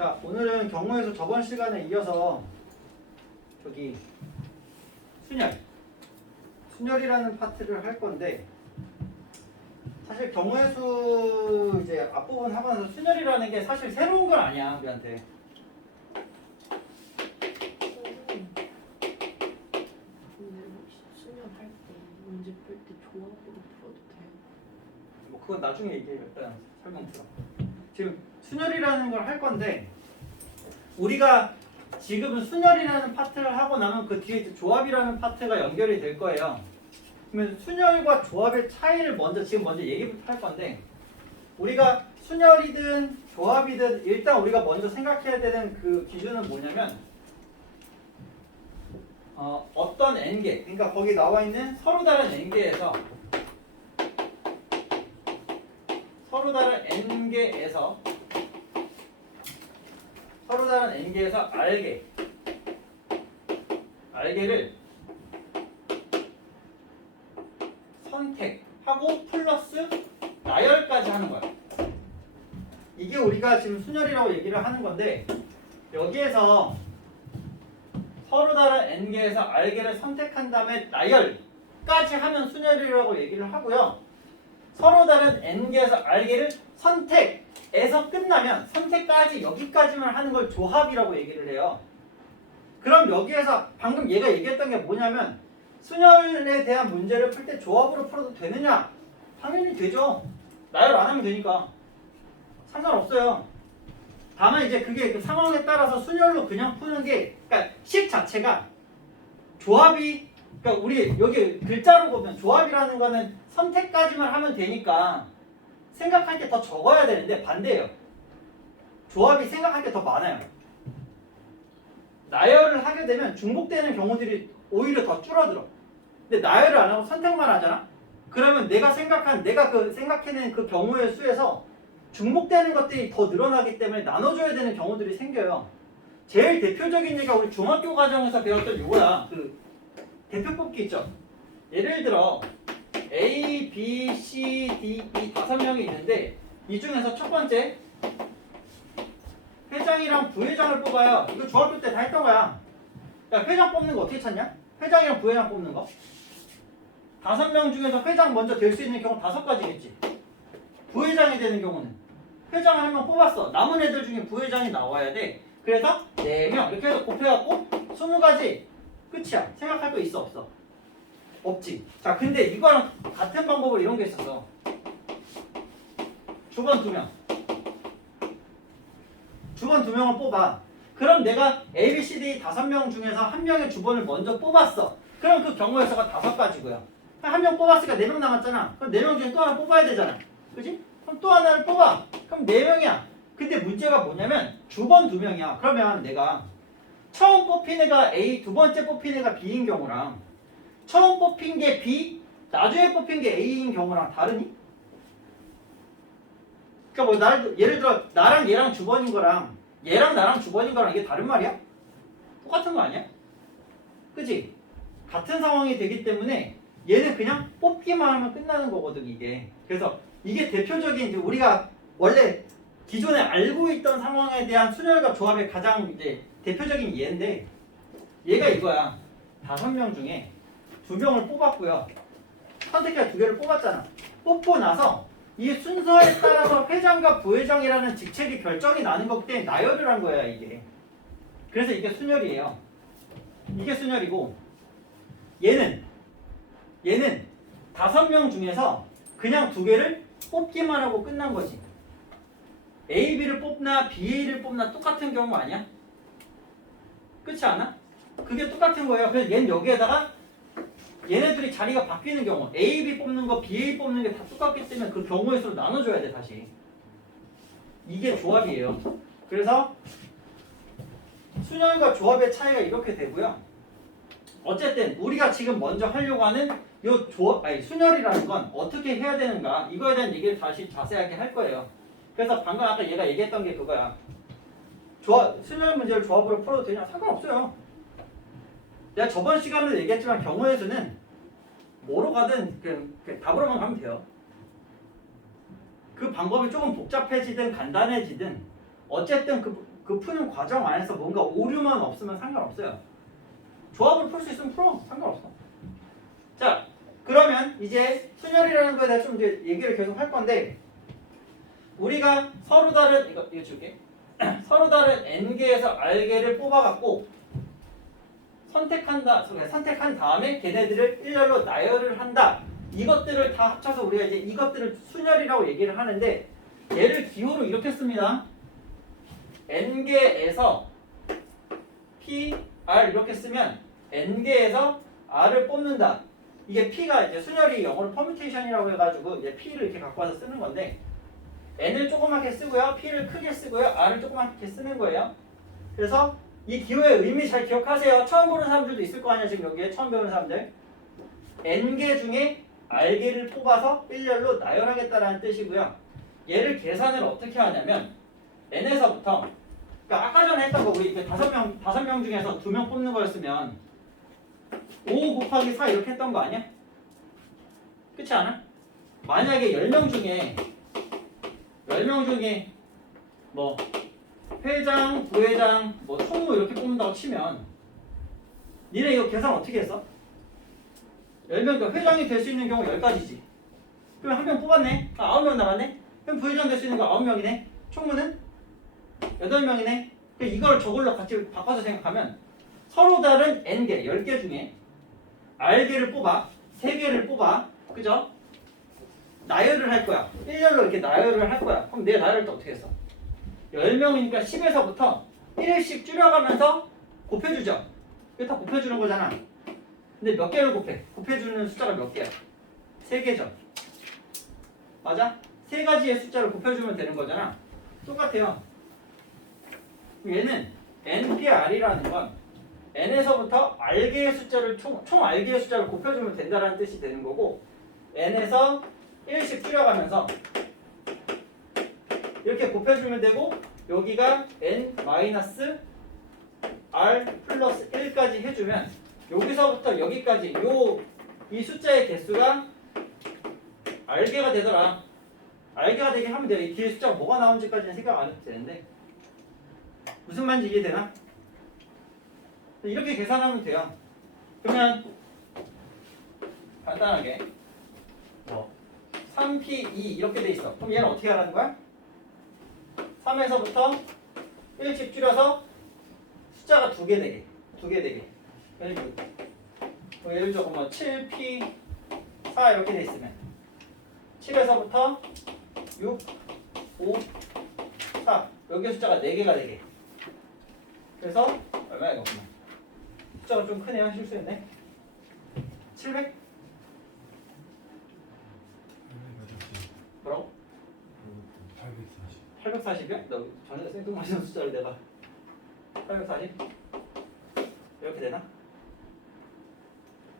자, 오늘은 경우에서 저번 시간에 이어서 저기 순열이라는 파트를 할 건데, 사실 경우의 수 이제 앞부분 하고 나서 순열이라는 게 사실 새로운 건 아니야, 우리한테. 근데 혹시 수련할 때 문제 풀 때 조합으로 풀어도 돼요? 뭐 그건 나중에 얘기해. 일단 설명 들어. 지금 순열이라는 걸 할 건데, 우리가 지금은 순열이라는 파트를 하고 나면 그 뒤에 이제 조합이라는 파트가 연결이 될 거예요. 그러면 순열과 조합의 차이를 지금 먼저 얘기부터 할 건데, 우리가 순열이든 조합이든 일단 우리가 먼저 생각해야 되는 그 기준은 뭐냐면, 어떤 n개, 그러니까 거기 나와 있는 서로 다른 n개에서 알개를 선택하고 플러스 나열까지 하는 거야. 이게 우리가 지금 순열이라고 얘기를 하는 건데, 여기에서 서로 다른 n개에서 알개를 선택한 다음에 나열까지 하면 순열이라고 얘기를 하고요. 서로 다른 n개에서 알개를 선택에서 끝나면, 선택까지 여기까지만 하는 걸 조합이라고 얘기를 해요. 그럼 여기에서 방금 얘가 얘기했던 게 뭐냐면, 순열에 대한 문제를 풀 때 조합으로 풀어도 되느냐? 당연히 되죠. 나열 안 하면 되니까 상관없어요. 다만 이제 그게 그 상황에 따라서 순열로 그냥 푸는 게, 그러니까 식 자체가 조합이, 그러니까 우리 여기 글자로 보면 조합이라는 거는 선택까지만 하면 되니까 생각할 게 더 적어야 되는데, 반대예요. 조합이 생각할 게 더 많아요. 나열을 하게 되면 중복되는 경우들이 오히려 더 줄어들어. 근데 나열을 안 하고 선택만 하잖아? 그러면 내가 생각해낸 그 경우의 수에서 중복되는 것들이 더 늘어나기 때문에 나눠줘야 되는 경우들이 생겨요. 제일 대표적인 얘기가 우리 중학교 과정에서 배웠던 이거야. 그 대표 뽑기 있죠? 예를 들어 A, B, C, D, E 5명이 있는데, 이 중에서 첫 번째 회장이랑 부회장을 뽑아요. 이거 중학교 때 다 했던 거야. 야, 회장 뽑는 거 어떻게 찾냐? 회장이랑 부회장 뽑는 거. 5명 중에서 회장 먼저 될 수 있는 경우 5가지겠지. 부회장이 되는 경우는 회장을 1명 뽑았어. 남은 애들 중에 부회장이 나와야 돼. 그래서 4명 이렇게 해서 곱해갖고 20가지. 끝이야. 생각할 거 있어 없어? 없지. 자, 근데 이거랑 같은 방법으로 이런 게 있었어. 주번 2명. 주번 2명을 뽑아. 그럼 내가 A, B, C, D 5명 중에서 1명의 주번을 먼저 뽑았어. 그럼 그 경우의 수가 5가지고요. 1명 뽑았으니까 4명 남았잖아. 그럼 4명 중에 또 하나 뽑아야 되잖아. 그지? 그럼 또 하나를 뽑아. 그럼 4명이야. 근데 문제가 뭐냐면 주번 2명이야. 그러면 내가 처음 뽑힌 애가 A, 두 번째 뽑힌 애가 B인 경우랑 처음 뽑힌 게 B, 나중에 뽑힌 게 A인 경우랑 다르니? 그러니까 뭐 예를 들어 나랑 얘랑 주번인 거랑 얘랑 나랑 주번인 거랑 이게 다른 말이야? 똑같은 거 아니야? 그지? 같은 상황이 되기 때문에 얘는 그냥 뽑기만 하면 끝나는 거거든, 이게. 그래서 이게 대표적인 이제 우리가 원래 기존에 알고 있던 상황에 대한 순열과 조합의 가장 이제 대표적인 예인데, 얘가 이거야. 5명 중에 2명을 뽑았고요. 선택해 2개를 뽑았잖아. 뽑고 나서 이 순서에 따라서 회장과 부회장이라는 직책이 결정이 나는 거기 때문에 나열을 한 거야, 이게. 그래서 이게 순열이에요. 이게 순열이고, 얘는 5명 중에서 그냥 2개를 뽑기만 하고 끝난 거지. A, B를 뽑나 B, A를 뽑나 똑같은 경우 아니야? 그렇지 않아? 그게 똑같은 거예요. 그래서 얘는 여기에다가 얘네들이 자리가 바뀌는 경우, A, B 뽑는 거, B, A 뽑는 게 다 똑같기 때문에 그 경우의 수로 나눠줘야 돼, 다시. 이게 조합이에요. 그래서 순열과 조합의 차이가 이렇게 되고요. 어쨌든 우리가 지금 먼저 하려고 하는 요 순열이라는 건 어떻게 해야 되는가, 이거에 대한 얘기를 다시 자세하게 할 거예요. 그래서 방금 아까 얘가 얘기했던 게 그거야. 순열 문제를 조합으로 풀어도 되냐? 상관없어요. 내가 저번 시간에도 얘기했지만 경우의 수는 뭐로 가든 그냥 답으로만 가면 돼요. 그 방법이 조금 복잡해지든 간단해지든 어쨌든 그 푸는 과정 안에서 뭔가 오류만 없으면 상관없어요. 조합을 풀 수 있으면 풀어. 상관없어. 자, 그러면 이제 순열이라는 거에 대해 좀 이제 얘기를 계속 할 건데 우리가 서로 다른 이거 줄게. 서로 다른 n개에서 r개를 뽑아갖고 선택한 다음에 걔네들을 일렬로 나열을 한다. 이것들을 다 합쳐서 우리가 이제 이것들을 순열이라고 얘기를 하는데 얘를 기호로 이렇게 씁니다. n개에서 p, r 이렇게 쓰면 n개에서 r을 뽑는다. 이게 p가 이제 순열이 영어로 퍼뮤테이션이라고 해가지고 이제 p를 이렇게 갖고 와서 쓰는 건데 n을 조그맣게 쓰고요, p를 크게 쓰고요, r을 조그맣게 쓰는 거예요. 그래서 이 기호의 의미 잘 기억하세요. 처음 보는 사람들도 있을 거 아니야. 지금 여기에 처음 배우는 사람들. n개 중에 r개를 뽑아서 일렬로 나열하겠다라는 뜻이고요. 얘를 계산을 어떻게 하냐면 n에서부터 그러니까 아까 전에 했던 거 우리 5명 중에서 2명 뽑는 거였으면 5 곱하기 4 이렇게 했던 거 아니야? 그렇지 않아? 만약에 10명 중에 뭐 회장, 부회장, 뭐 총무 이렇게 뽑는다고 치면 니네 이거 계산 어떻게 했어? 10명, 회장이 될 수 있는 경우 10가지지. 그럼 한 명 뽑았네? 9명 남았네? 그럼 부회장 될 수 있는 거 9명이네? 총무는 8명이네? 그럼 이걸 저걸로 같이 바꿔서 생각하면 서로 다른 n개, 10개 중에 r개를 뽑아, 3개를 뽑아, 그죠? 나열을 할 거야. 일렬로 이렇게 나열을 할 거야. 그럼 내 나열을 또 어떻게 했어? 10명이니까 10에서부터 1씩 줄여가면서 곱해주죠. 이게 다 곱해주는 거잖아. 근데 몇 개를 곱해? 곱해주는 숫자가 몇 개야? 3개죠. 맞아? 3가지의 숫자를 곱해주면 되는 거잖아. 똑같아요. 얘는 NPR이라는 건 n에서부터 r개의 숫자를 총 r개의 숫자를 곱해주면 된다는 뜻이 되는 거고 n에서 1씩 줄여가면서 이렇게 곱해주면 되고 여기가 n-r 플러스 1까지 해주면 여기서부터 여기까지 이 숫자의 개수가 r개가 되더라. r개가 되게 하면 돼요. 이 뒤에 숫자가 뭐가 나온지까지는 생각 안 해도 되는데 무슨 말인지 이해되나? 이렇게 계산하면 돼요. 그러면 간단하게 뭐 3p2 이렇게 돼 있어. 그럼 얘는 어떻게 하라는 거야? 3에서부터 1씩 줄여서 숫자가 2개 되게. 예를 들어 뭐 7p4 이렇게 돼 있으면 7에서부터 6, 5, 4 여기 숫자가 4개가 되게. 그래서 얼마야 이거? 숫자가 좀 크네요. 실수했네. 700? 뭐라고? 840이야? 너 전에 생뚱맞은 숫자를 내가 840? 이렇게 되나?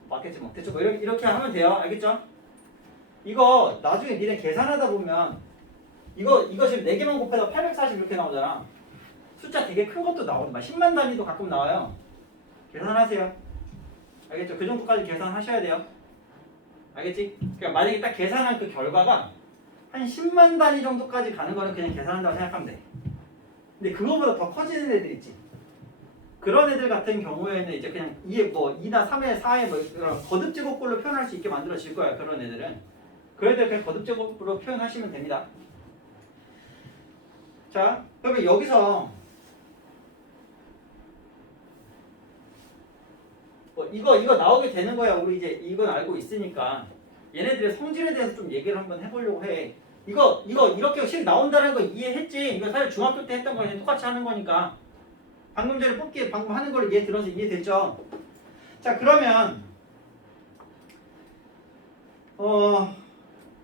맞겠지 뭐. 대충 뭐 이렇게 하면 돼요. 알겠죠? 이거 나중에 니네 계산하다 보면 이거 지금 4개만 곱해서 840 이렇게 나오잖아. 숫자 되게 큰 것도 나오는 막 10만 단위도 가끔 나와요. 계산하세요. 알겠죠? 그 정도까지 계산하셔야 돼요. 알겠지? 그러니까 만약에 딱 계산한 그 결과가 한 10만 단위 정도까지 가는 거는 그냥 계산한다고 생각하면 돼. 근데 그거보다 더 커지는 애들 있지. 그런 애들 같은 경우에는 이제 그냥 2나 3에 4에 뭐 이런 거듭 제곱꼴로 표현할 수 있게 만들어질 거야. 그런 애들은. 그런 애들 그냥 거듭 제곱으로 표현하시면 됩니다. 자, 그러면 여기서 이거 나오게 되는 거야. 우리 이제 이건 알고 있으니까 얘네들의 성질에 대해서 좀 얘기를 한번 해보려고 해. 이거 이렇게 식 나온다는 거 이해했지? 이거 사실 중학교 때 했던 거랑 똑같이 하는 거니까 방금 전에 뽑기 방금 하는 걸 이해됐죠? 자, 그러면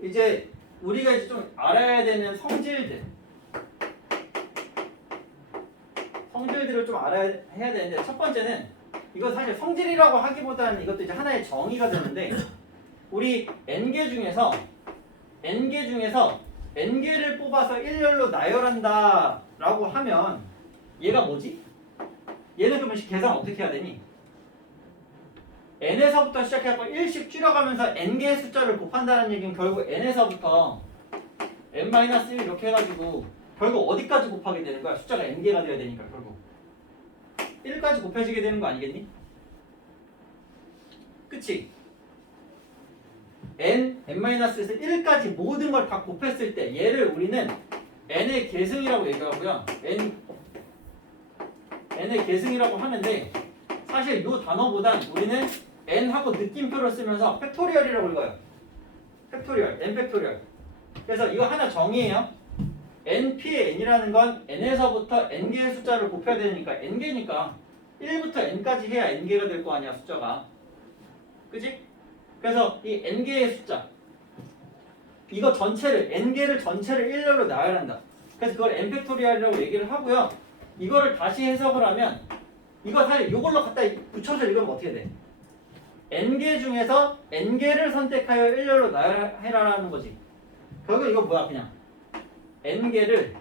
이제 우리가 이제 좀 알아야 되는 성질들을 좀 해야 되는데 첫 번째는 이거 사실 성질이라고 하기보다는 이것도 이제 하나의 정의가 되는데 우리 n개 중에서 n개를 뽑아서 일렬로 나열한다 라고 하면 얘가 뭐지? 얘는 그러면 계산 어떻게 해야 되니? n에서부터 시작해서 1씩 줄여가면서 n개의 숫자를 곱한다는 얘기는 결국 n에서부터 n-1 이렇게 해가지고 결국 어디까지 곱하게 되는 거야? 숫자가 n개가 돼야 되니까 결국 1까지 곱해지게 되는 거 아니겠니? 그치? n-에서 1까지 모든 걸 다 곱했을 때 얘를 우리는 n의 계승이라고 얘기하고요. n의 계승이라고 하는데 사실 이 단어보단 우리는 n하고 느낌표를 쓰면서 팩토리얼이라고 읽어요. 팩토리얼, n 팩토리얼. 그래서 이거 하나 정의해요. np의 n이라는 건 n에서부터 n개의 숫자를 곱해야 되니까 n개니까 1부터 n까지 해야 n개가 될 거 아니야 숫자가. 그지? 그래서 이 n개의 숫자 이거 전체를 n개를 전체를 일렬로 나열한다. 그래서 그걸 n 팩토리얼이라고 얘기를 하고요. 이거를 다시 해석을 하면 이거 사실 이걸로 갖다 붙여서 읽으면 어떻게 돼? n개 중에서 n개를 선택하여 일렬로 나열해라라는 거지. 결국 이거 뭐야 그냥 n개를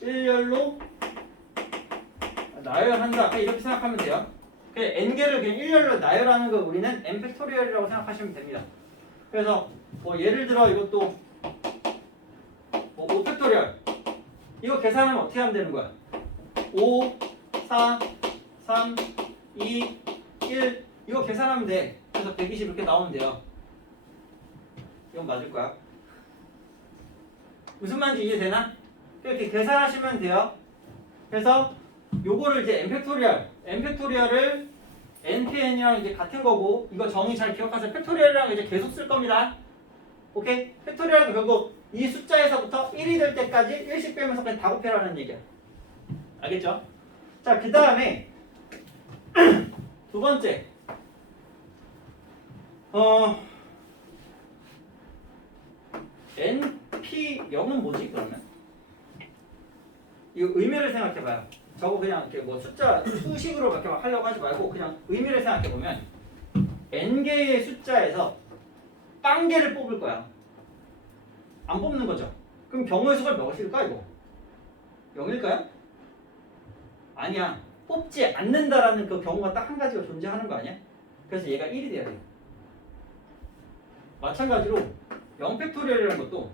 일렬로 나열한다 이렇게 생각하면 돼요. n개를 그냥 일렬로 나열하는 걸 우리는 n 팩토리얼이라고 생각하시면 됩니다. 그래서 뭐 예를 들어 이것도 뭐 5 팩토리얼 이거 계산하면 어떻게 하면 되는 거야? 5, 4, 3, 2, 1 이거 계산하면 돼. 그래서 120 이렇게 나오면 돼요. 이건 맞을 거야. 무슨 말인지 이해되나? 이렇게 계산하시면 돼요. 그래서 요거를 이제 n 팩토리얼을 npn이랑 이제 같은 거고 이거 정의 잘 기억하세요. 팩토리얼이랑 이제 계속 쓸 겁니다. 오케이? 팩토리얼은 결국 이 숫자에서부터 1이 될 때까지 1씩 빼면서 그냥 다 곱해라는 얘기야. 알겠죠? 자, 그 다음에 두 번째 np0은 뭐지 그러면? 이거 의미를 생각해봐요. 저거 그냥 이렇게 뭐 숫자 수식으로 이렇게 막 하려고 하지 말고 그냥 의미를 생각해보면 n개의 숫자에서 빵개를 뽑을 거야. 안 뽑는 거죠. 그럼 경우의 수가 몇일까 이거? 0일까요? 아니야. 뽑지 않는다라는 그 경우가 딱 한 가지가 존재하는 거 아니야? 그래서 얘가 1이 돼야 돼. 마찬가지로 0팩토리얼이라는 것도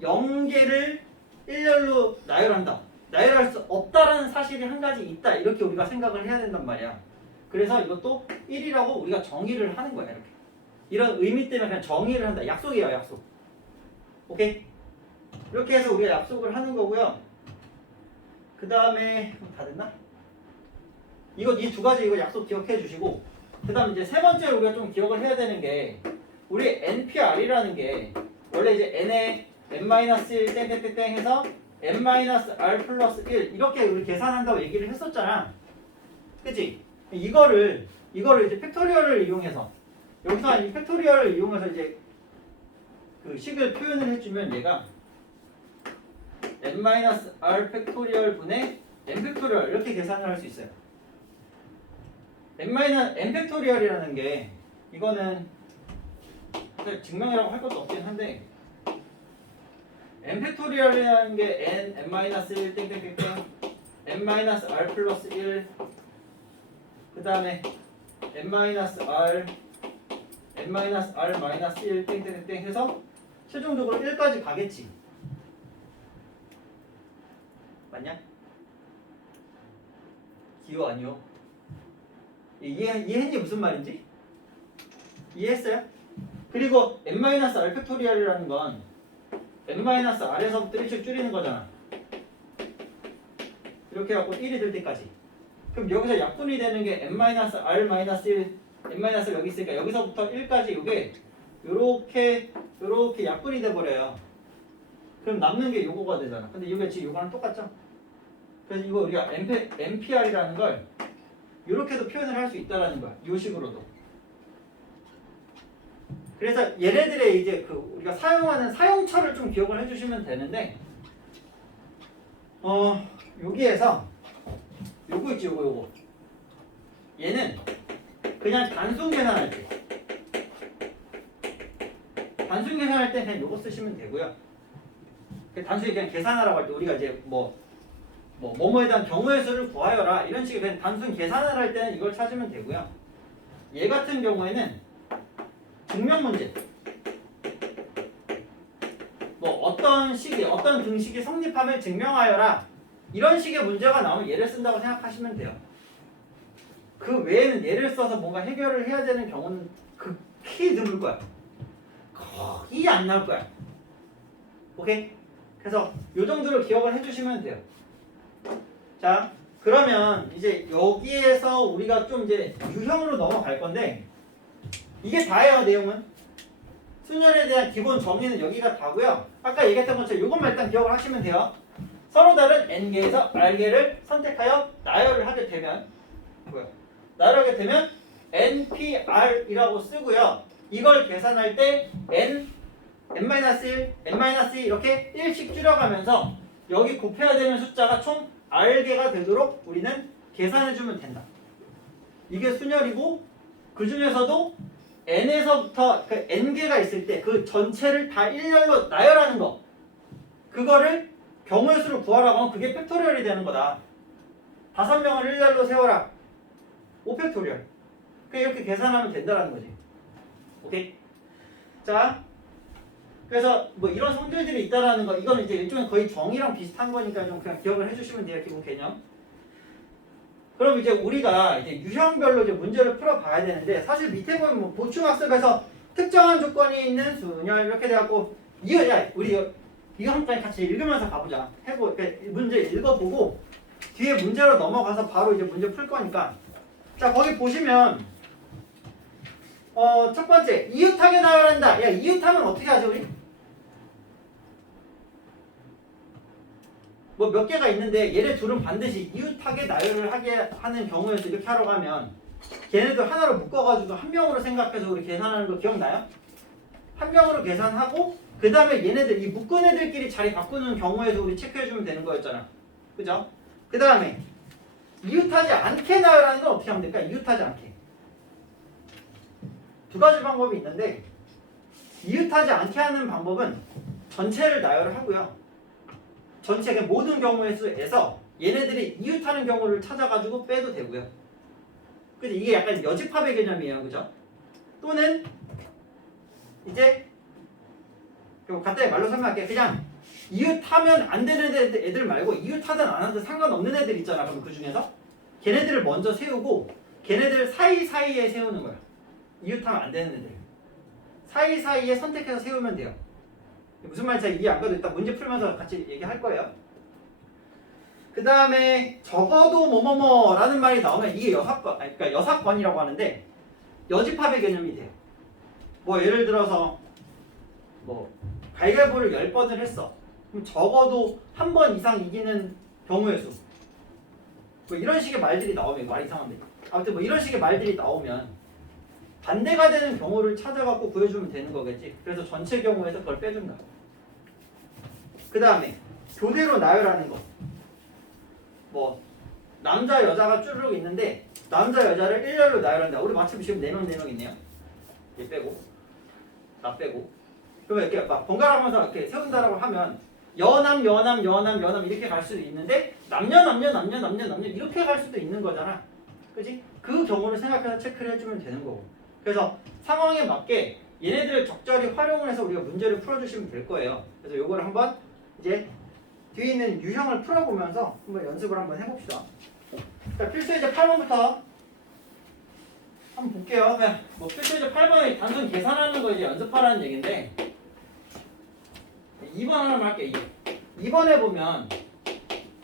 0개를 일렬로 나열한다. 나열할 수 없다라는 사실이 한 가지 있다. 이렇게 우리가 생각을 해야 된단 말이야. 그래서 이것도 1이라고 우리가 정의를 하는 거야. 이렇게. 이런 의미 때문에 그냥 정의를 한다. 약속이에요. 약속. 오케이? 이렇게 해서 우리가 약속을 하는 거고요. 그 다음에 다 됐나? 이 두 가지 이거 약속 기억해 주시고 그 다음 이제 세 번째로 우리가 좀 기억을 해야 되는 게 우리 NPR이라는 게 원래 이제 N에 n-1 땡땡땡땡 해서 n-r 플러스 1 이렇게 우리 계산한다고 얘기를 했었잖아. 그치? 이거를 이제 팩토리얼을 이용해서 여기서 이 팩토리얼을 이용해서 이제 그 식을 표현을 해주면 얘가 n-r 팩토리얼 분의 n 팩토리얼 이렇게 계산을 할 수 있어요. n 팩토리얼이라는 게 이거는 증명이라고 할 것도 없긴 한데 n 팩토리얼이라는 게 n-1 땡땡땡땡 n-r 플러스 1 그 다음에 n-r n-r-1 땡땡땡땡 해서 최종적으로 1까지 가겠지. 맞냐? 기호 아니요? 이해했니 무슨 말인지? 이해했어요? 그리고 n-r 팩토리얼이라는 건 n-r에서부터 1씩 줄이는 거잖아. 이렇게 해갖고 1이 될 때까지. 그럼 여기서 약분이 되는 게 n-r-1 n-r 여기 있으니까 여기서부터 1까지 이게 요렇게 약분이 돼버려요. 그럼 남는 게 요거가 되잖아. 근데 이게 지금 요거랑 똑같죠? 그래서 이거 우리가 NPR이라는 걸 요렇게도 표현을 할 수 있다라는 거야. 요 식으로도. 그래서 얘네들의 이제 그 우리가 사용하는 사용처를 좀 기억을 해주시면 되는데, 여기에서 요거 있지, 요거. 얘는 그냥 단순 계산할 때, 그냥 요거 쓰시면 되고요. 단순히 그냥 계산하라고 할 때 우리가 이제 뭐뭐에 대한 경우의 수를 구하여라 이런 식의 그냥 단순 계산을 할 때는 이걸 찾으면 되고요. 얘 같은 경우에는 증명 문제. 어떤 식이 어떤 등식이 성립함을 증명하여라. 이런 식의 문제가 나오면 얘를 쓴다고 생각하시면 돼요. 그 외에는 얘를 써서 뭔가 해결을 해야 되는 경우는 극히 드물 거야. 거의 안 나올 거야. 오케이? 그래서 요 정도로 기억을 해주시면 돼요. 자, 그러면 이제 여기에서 우리가 좀 이제 유형으로 넘어갈 건데 이게 다예요. 내용은 순열에 대한 기본 정의는 여기가 다고요. 아까 얘기했던 것처럼 이것만 일단 기억을 하시면 돼요. 서로 다른 n개에서 r개를 선택하여 나열을 하게 되면 나열하게 되면 npr이라고 쓰고요. 이걸 계산할 때 n-1, n-2 이렇게 1씩 줄여가면서 여기 곱해야 되는 숫자가 총 r개가 되도록 우리는 계산해주면 된다. 이게 순열이고 그 중에서도 n에서부터 그 n개가 있을 때 그 전체를 다 일렬로 나열하는 거 그거를 경우의 수를 구하라고 하면 그게 팩토리얼이 되는 거다. 5명을 일렬로 세워라. 5팩토리얼. 이렇게 계산하면 된다는 거지. 오케이? 자, 그래서 뭐 이런 성질들이 있다라는 거 이거는 이제 일종의 거의 정의랑 비슷한 거니까 좀 그냥 기억을 해주시면 돼요. 기본 개념. 그럼 이제 우리가 이제 유형별로 이제 문제를 풀어봐야 되는데 사실 밑에 보면 뭐 보충학습에서 특정한 조건이 있는 순열 이렇게 돼갖고 우리 이거 한 번 같이 읽으면서 가보자. 문제 읽어보고 뒤에 문제로 넘어가서 바로 이제 문제 풀 거니까. 자, 거기 보시면 첫 번째 이웃하게 나열한다. 야, 이웃하면 어떻게 하죠 우리? 뭐 몇 개가 있는데 얘네 둘은 반드시 이웃하게 나열을 하게 하는 경우에서 이렇게 하러 가면 걔네들 하나로 묶어가지고 한 명으로 생각해서 우리 계산하는 거 기억나요? 한 명으로 계산하고 그 다음에 얘네들 이 묶은 애들끼리 자리 바꾸는 경우에도 우리 체크해주면 되는 거였잖아. 그죠? 그 다음에 이웃하지 않게 나열하는 건 어떻게 하면 될까? 이웃하지 않게. 두 가지 방법이 있는데 이웃하지 않게 하는 방법은 전체를 나열을 하고요. 전체 모든 경우의 수에서 얘네들이 이웃하는 경우를 찾아가지고 빼도 되고요. 그죠? 이게 약간 여집합의 개념이에요. 그죠? 또는 이제 간단히 말로 설명할게요. 그냥 이웃하면 안 되는 애들 말고 이웃하든 안 하든 상관없는 애들 있잖아. 그럼 그 중에서 걔네들을 먼저 세우고 걔네들 사이사이에 세우는 거야. 이웃하면 안 되는 애들 사이사이에 선택해서 세우면 돼요. 무슨 말인지 잘 이해 안 가도 일단 문제 풀면서 같이 얘기할 거예요. 그 다음에 적어도 뭐뭐뭐라는 말이 나오면 이게 여사건, 그러니까 여사건이라고 하는데 여집합의 개념이 돼요. 뭐 예를 들어서 뭐 가위바위보를 10번을 했어. 그럼 적어도 한 번 이상 이기는 경우의 수. 뭐 이런 식의 말들이 나오면 말 이상한데. 아무튼 뭐 이런 식의 말들이 나오면 반대가 되는 경우를 찾아갖고 구해주면 되는 거겠지. 그래서 전체 경우에서 그걸 빼준다. 그 다음에 교대로 나열하는 거. 뭐 남자 여자가 쭈르륵 있는데 남자 여자를 일렬로 나열한다. 우리 마침 지금 4명 있네요. 얘 빼고 나 빼고. 그러면 이렇게 막 번갈아가면서 이렇게 세운다라고 하면 여남 이렇게 갈 수도 있는데 남녀 이렇게 갈 수도 있는 거잖아. 그치? 그 경우를 생각해서 체크를 해주면 되는 거고. 그래서 상황에 맞게 얘네들을 적절히 활용을 해서 우리가 문제를 풀어주시면 될 거예요. 그래서 요거를 한번 이제 뒤에 있는 유형을 풀어보면서 한번 연습을 한번 해봅시다. 자, 필수예제 8번부터 한번 볼게요. 그냥 뭐 필수예제 8번이 단순 계산하는 거 이제 연습하라는 얘기인데 2번 하나만 할게요. 2번에 보면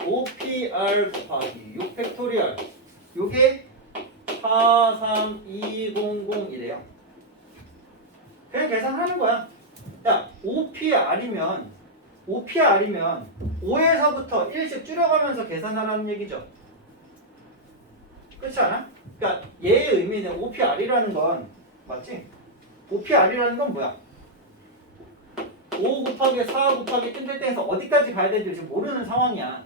OPR 곱하기 6팩토리얼 요게 43200이래요. 그냥 계산하는 거야. 야, OPR이면 5에서부터 1씩 줄여가면서 계산하라는 얘기죠. 그렇지 않아? 그러니까 얘의 의미는 OPR이라는 건 맞지? OPR이라는 건 뭐야? 5 곱하기 4 곱하기 땡땡땡에서 어디까지 가야 되는지 지금 모르는 상황이야.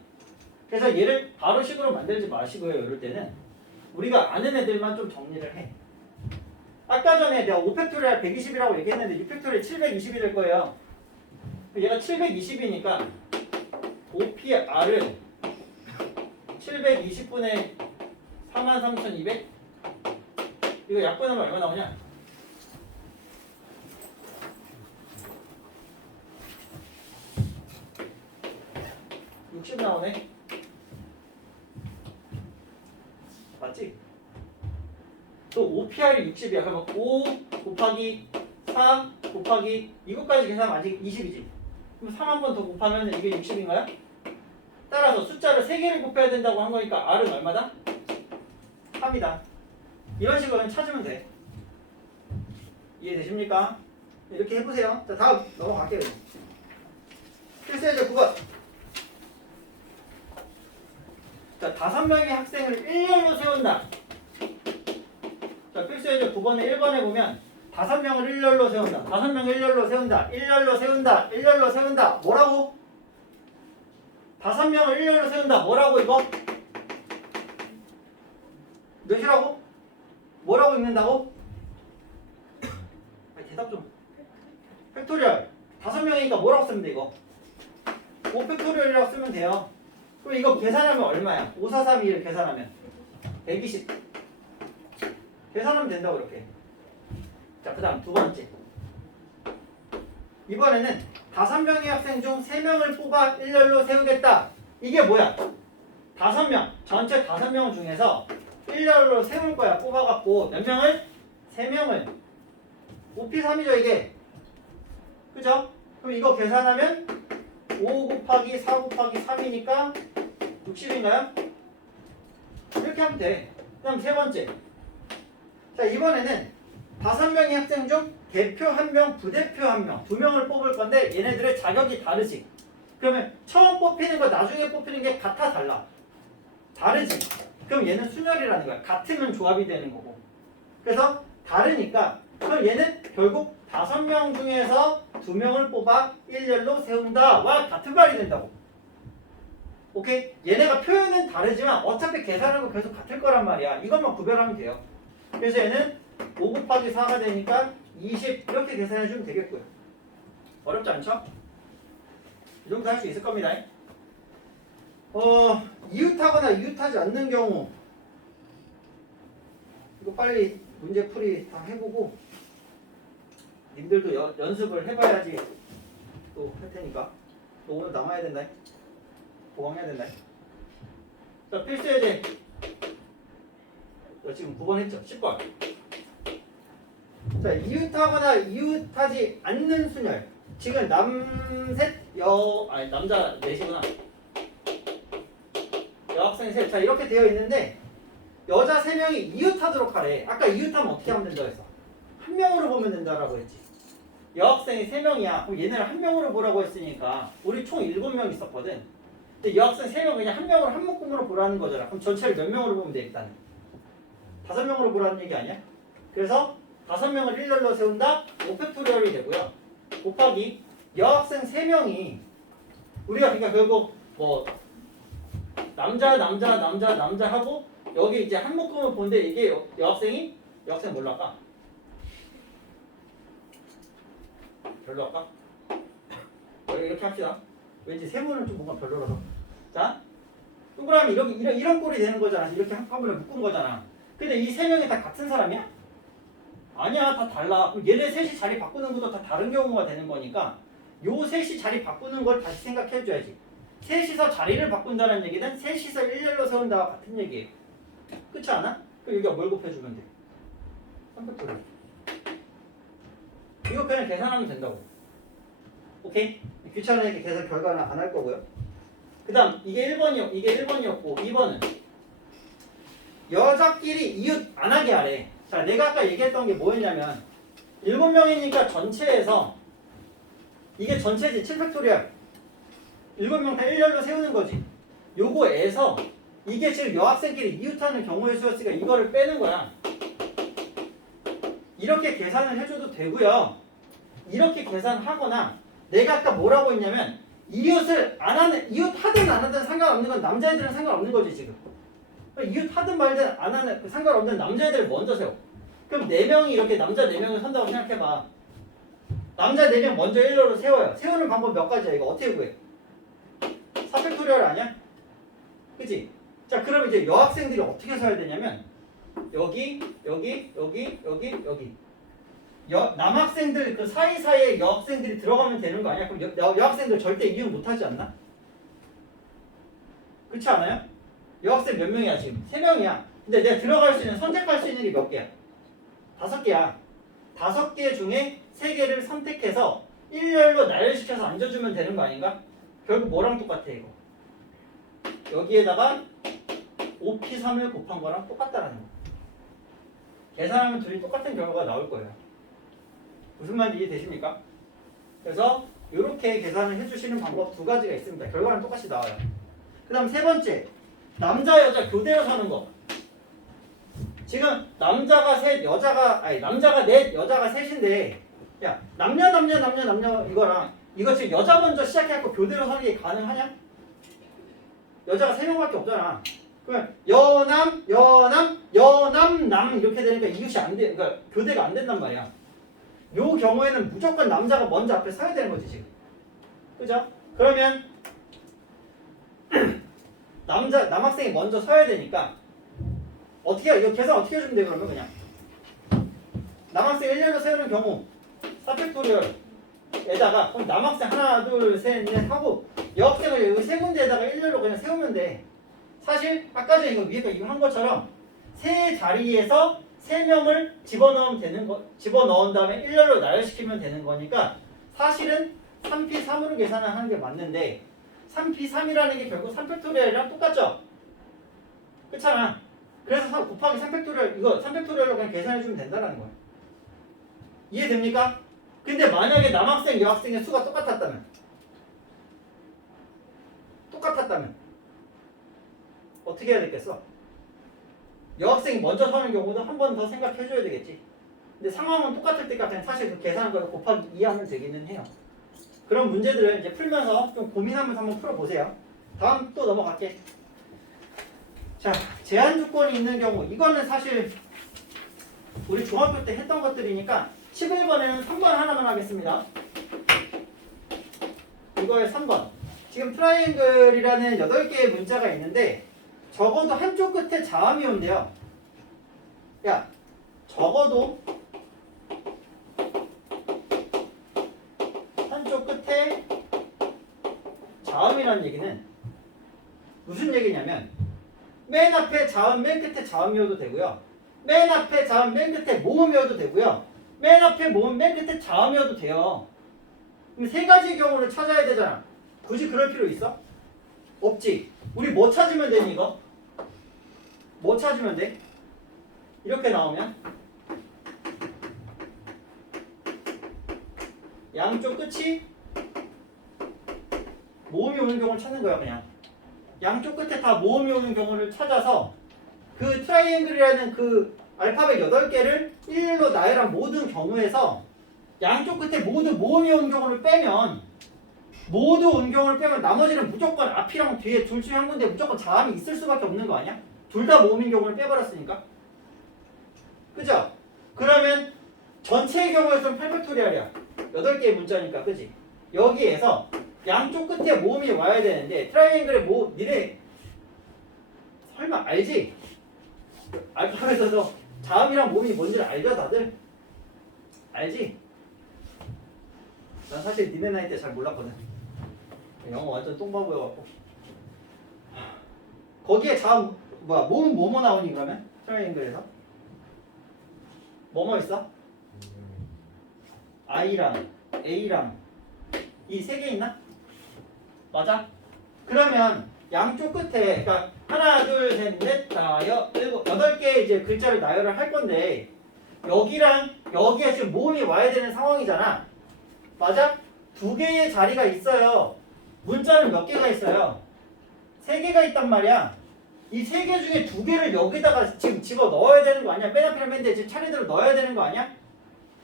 그래서 얘를 바로 식으로 만들지 마시고요. 이럴 때는 우리가 아는 애들만 좀 정리를 해. 아까 전에 내가 5팩토리얼 120이라고 얘기했는데 6팩토리얼 720이 될 거예요. 얘가 720이니까 OPR은 720분의 43,200 이거 약분하면 얼마 나오냐? 60 나오네. 맞지? 또 OPR이 60이야. 그러면 5 곱하기 4 곱하기 이것까지 계산하면 아직 20이지. 그럼 3 한 번 더 곱하면 이게 60인가요? 따라서 숫자를 3개를 곱해야 된다고 한 거니까 R은 얼마다? 3이다. 이런 식으로 찾으면 돼. 이해되십니까? 이렇게 해보세요. 자, 다음 넘어갈게요. 필수예제 9번. 자, 5명의 학생을 일렬로 세운다. 자, 필수예제 9번에 1번에 보면 5명을 일렬로 세운다. 5명을 일렬로 세운다. 일렬로 세운다. 일렬로 세운다. 뭐라고? 5명을 일렬로 세운다. 뭐라고 이거? 몇이라고? 뭐라고 읽는다고? 아니, 대답 좀. 팩토리얼. 5명이니까 뭐라고 쓰면 돼 이거? 5팩토리얼이라고 쓰면 돼요. 그럼 이거 계산하면 얼마야? 5, 4, 3, 2를 계산하면 120. 계산하면 된다고 이렇게. 자, 그 다음 두 번째. 이번에는 5명의 학생 중 3명을 뽑아 일렬로 세우겠다. 이게 뭐야? 5명. 전체 5명 중에서 일렬로 세울 거야. 뽑아갖고 몇 명을? 3명을. 5P3이죠 이게. 그죠? 그럼 이거 계산하면 5 곱하기 4 곱하기 3이니까 60인가요? 이렇게 하면 돼. 그 다음 세 번째. 자, 이번에는 5명의 학생 중 대표 1명, 부대표 1명, 2명을 뽑을 건데 얘네들의 자격이 다르지. 그러면 처음 뽑히는 거 나중에 뽑히는 게 같아 달라? 다르지. 그럼 얘는 순열이라는 거야. 같으면 조합이 되는 거고. 그래서 다르니까 그럼 얘는 결국 5명 중에서 2명을 뽑아 일렬로 세운다와 같은 말이 된다고. 오케이? 얘네가 표현은 다르지만 어차피 계산하는 거 계속 같을 거란 말이야. 이것만 구별하면 돼요. 그래서 얘는 5 곱하기 4가 되니까 20 이렇게 계산해 주면 되겠고요. 어렵지 않죠? 이 정도 할 수 있을 겁니다. 이웃하거나 이웃하지 않는 경우 이거 빨리 문제풀이 다 해보고 님들도 연습을 해봐야지 또 할 테니까. 너 오늘 남아야 된다. 보강해야 된다. 자, 필수예제. 너 지금 9번 했죠? 10번. 자, 이웃하거나 이웃하지 않는 순열. 지금 남자 넷이구나. 여학생 셋. 자, 이렇게 되어 있는데 여자 3명이 이웃하도록 하래. 아까 이웃하면 어떻게 하면 된다고 했어? 한 명으로 보면 된다라고 했지. 여학생이 3명이야. 그럼 얘네를 한 명으로 보라고 했으니까 우리 총 7명 있었거든. 근데 여학생 3명 그냥 한 명으로 한 묶음으로 보라는 거잖아. 그럼 전체를 몇 명으로 보면 돼 일단은? 5명으로 보라는 얘기 아니야? 그래서 5명을 일렬로 세운다? 5팩토리얼이 되고요. 곱하기 여학생 3명이 우리가 그러니까 결국 뭐 남자 하고 여기 이제 한 묶음을 보는데 이게 여학생 뭘로 할까? 별로 할까? 이렇게 합시다. 왠지 세모는 좀 뭔가 별로라서. 자, 동그라미 이런 꼴이 되는 거잖아. 이렇게 한꺼번에 묶은 거잖아. 근데 이 3명이 다 같은 사람이야? 아니야, 다 달라. 그럼 얘네 셋이 자리 바꾸는 것도 다 다른 경우가 되는 거니까 요 셋이 자리 바꾸는 걸 다시 생각해줘야지. 셋이서 자리를 바꾼다는 얘기는 셋이서 일렬로 세운다와 같은 얘기예요. 그렇지 않아? 그럼 여기가 뭘 곱해주면 돼? 3팩토리얼. 이거 그냥 계산하면 된다고. 오케이? 귀찮으니까 계산 결과는 안 할 거고요. 그 다음 이게 1번이었고 2번은 여자끼리 이웃 안 하게 하래. 자, 내가 아까 얘기했던 게 뭐였냐면 7명이니까 전체에서 이게 전체지 7팩토리얼 7명 다 일렬로 세우는 거지. 요거에서 이게 지금 여학생끼리 이웃하는 경우의 수였으니까 이거를 빼는 거야. 이렇게 계산을 해줘도 되고요. 이렇게 계산하거나 내가 아까 뭐라고 했냐면 이웃을 안 하는 이웃 하든 안 하든 상관없는 건 남자애들은 상관없는 거지 지금. 이웃 하든 말든 안 하는 상관없는 남자애들을 먼저 세워. 그럼 4명이 이렇게 남자 4명을 선다고 생각해봐. 남자 4명 먼저 일렬로 세워요. 세우는 방법 몇 가지야. 이거 어떻게 구해? 4팩토리얼 아니야? 그치? 자, 그럼 이제 여학생들이 어떻게 서야 되냐면 여기 남학생들 그 사이사이에 여학생들이 들어가면 되는 거 아니야? 그럼 여학생들 절대 이웃 못하지 않나? 그렇지 않아요? 여학생 몇 명이야 지금? 3명이야. 근데 내가 들어갈 수 있는 선택할 수 있는 게 몇 개야? 5개야. 5개 중에 3개를 선택해서 일렬로 나열시켜서 앉아주면 되는 거 아닌가? 결국 뭐랑 똑같아 이거? 여기에다가 5P3을 곱한 거랑 똑같다라는 거. 계산하면 둘이 똑같은 결과가 나올 거예요. 무슨 말인지 이해되십니까? 그래서 이렇게 계산을 해주시는 방법 2가지가 있습니다. 결과는 똑같이 나와요. 그 다음 3번째, 남자 여자 교대로 사는 거. 지금 남자가 셋, 남자가 넷, 여자가 셋인데, 야 남녀 이거랑 이거 지금 여자 먼저 시작해갖고 교대로 사는 게 가능하냐? 여자가 3명밖에 없잖아. 그러면 여남 이렇게 되니까 이웃이 안 돼, 그러니까 교대가 안 된단 말이야. 요 경우에는 무조건 남자가 먼저 앞에 서야 되는 거지 지금. 그죠? 그러면 남학생이 먼저 서야 되니까 어떻게 이거 계산 어떻게 해주면 돼 그러면 그냥 남학생 1년을 세우는 경우 4팩토리얼에다가 그럼 남학생 하나 둘 셋 넷 하고 여학생을 여기 3군데에다가 1년으로 그냥 세우면 돼. 사실 아까 전에 이거 위에 이거 한 것처럼 세 자리에서 3명을 집어넣은 다음에 1열로 나열시키면 되는 거니까 사실은 3P3으로 계산을 하는 게 맞는데 3P3이라는 게 결국 3팩토리얼이랑 똑같죠? 그렇잖아. 그래서 곱하기 3팩토리얼 이거 3팩토리얼로 그냥 계산해주면 된다는 거야. 이해됩니까? 근데 만약에 남학생 여학생의 수가 똑같았다면 어떻게 해야 되겠어? 여학생이 먼저 서는 경우도 한 번 더 생각해줘야 되겠지. 근데 상황은 똑같을 때까지는 사실 그 계산한 걸 곱하기 2 하면 되기는 해요. 그런 문제들을 이제 풀면서 좀 고민하면서 한번 풀어보세요. 다음 또 넘어갈게. 자, 제한 조건이 있는 경우 이거는 사실 우리 중학교 때 했던 것들이니까 11번에는 3번 하나만 하겠습니다. 이거에 3번. 지금 트라이앵글이라는 8개의 문자가 있는데 적어도 한쪽 끝에 자음이 온대요. 야, 적어도 한쪽 끝에 자음이라는 얘기는 무슨 얘기냐면 맨 앞에 자음, 맨 끝에 자음이어도 되고요. 맨 앞에 자음, 맨 끝에 모음이어도 되고요. 맨 앞에 모음, 맨 끝에 자음이어도 돼요. 그럼 3가지 경우를 찾아야 되잖아. 굳이 그럴 필요 있어? 없지. 우리 뭐 찾으면 되니 이거? 뭐 찾으면 돼? 이렇게 나오면 양쪽 끝이 모음이 오는 경우를 찾는 거야 그냥. 양쪽 끝에 다 모음이 오는 경우를 찾아서 그 트라이앵글이라는 그 알파벳 8개를 일일로 나열한 모든 경우에서 양쪽 끝에 모두 모음이 온 경우를 빼면 나머지는 무조건 앞이랑 뒤에 둘 중에 한 군데 무조건 자음이 있을 수밖에 없는 거 아니야? 둘 다 모음인 경우를 빼버렸으니까. 그죠? 그러면 전체의 경우에서는 8팩토리얼이야. 8개의 문자니까, 그지? 여기에서 양쪽 끝에 모음이 와야 되는데 트라이앵글의 모음, 니네 설마 알지? 알파벳에서 자음이랑 모음이 뭔지 알죠 다들? 알지? 난 사실 니네 나이 때 잘 몰랐거든. 영어 완전 똥바보여갖고. 거기에 자음 모음 뭐뭐 나오니 그러면? 트라이앵글에서 뭐뭐 있어? I랑 A랑 이 3개 있나? 맞아? 그러면 양쪽 끝에 그러니까 하나 둘 셋 넷 다섯 일곱 8개 이제 글자를 나열을 할 건데 여기랑 여기에 지금 모음이 와야 되는 상황이잖아. 맞아? 2개의 자리가 있어요. 문자는 몇 개가 있어요? 3개가 있단 말이야. 이 3개 중에 2개를 여기다가 지금 집어 넣어야 되는 거 아니야? 맨 앞이랑 맨 뒤에 지금 차례대로 넣어야 되는 거 아니야?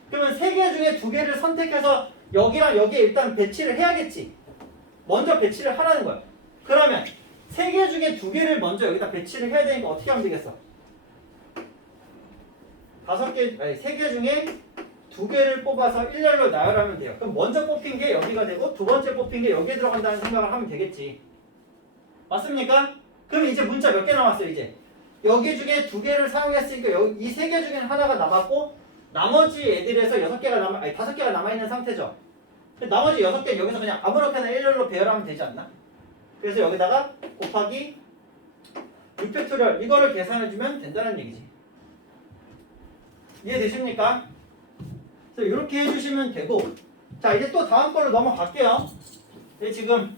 그러면 3개 중에 2개를 선택해서 여기랑 여기에 일단 배치를 해야겠지. 먼저 배치를 하라는 거야. 그러면 3개 중에 2개를 먼저 여기다 배치를 해야 되니까 어떻게 하면 되겠어? 3개 중에 2개를 뽑아서 일렬로 나열하면 돼요. 그럼 먼저 뽑힌 게 여기가 되고 2번째 뽑힌 게 여기에 들어간다는 생각을 하면 되겠지. 맞습니까? 그럼 이제 문자 몇 개 남았어요 이제? 여기 중에 2개를 사용했으니까 이 3개 중에 하나가 남았고 나머지 애들에서 5개가 남아있는 상태죠. 나머지 6개는 여기서 그냥 아무렇게나 일렬로 배열하면 되지 않나? 그래서 여기다가 곱하기 6팩토리얼 이거를 계산해주면 된다는 얘기지. 이해되십니까? 그래서 이렇게 해주시면 되고, 자 이제 또 다음 걸로 넘어갈게요. 근데 지금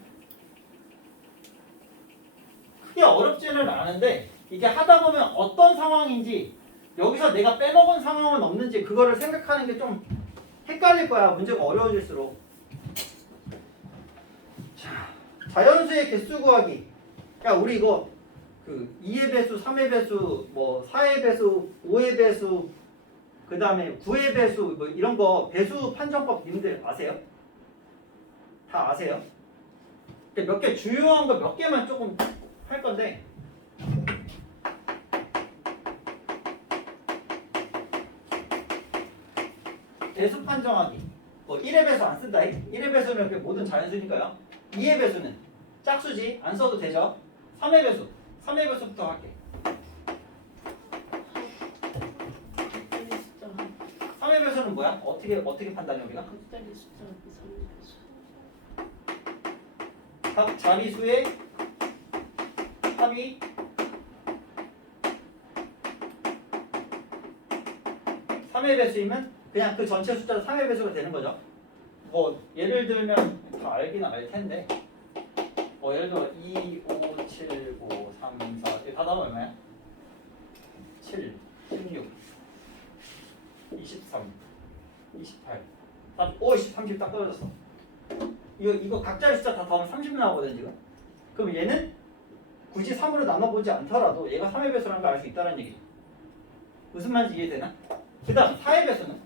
크게 어렵지는 않은데 이게 하다 보면 어떤 상황인지 여기서 내가 빼먹은 상황은 없는지 그거를 생각하는 게 좀 헷갈릴 거야. 문제가 어려워질수록. 자, 자연수의 개수 구하기. 그러니까 우리 이거 그 2의 배수, 3의 배수, 뭐 4의 배수, 5의 배수, 그 다음에 9의 배수 뭐 이런 거 배수 판정법 님들 아세요? 다 아세요? 몇 개 주요한 거 몇 개만 조금 할 건데 배수 판정하기. 뭐 1의 배수 안 쓴다. 1의 배수는 그게 모든 자연수니까요. 2의 배수는 짝수지. 안 써도 되죠. 3의 배수. 3의 배수부터 할게. 갑자기 숫자 3의 배수는 뭐야? 어떻게 판단해 우리가? 갑자기 숫자가 이상해서 각 자리수의 합이 3의 배수이면 그냥 그 전체 숫자로 3의 배수가 되는 거죠. 뭐 예를 들면 다 알긴 알 텐데 뭐 예를 들어 2, 5, 7, 5, 3, 4 다 나오면 얼마야? 7, 16, 23, 28, 30, 50, 30 딱 떨어졌어. 이거 각자의 숫자 다 더하면 30 나오거든 지금. 그럼 얘는 굳이 3으로 나눠보지 않더라도 얘가 3의 배수라는 걸 알 수 있다는 얘기죠. 무슨 말인지 이해되나? 그 다음 4의 배수는?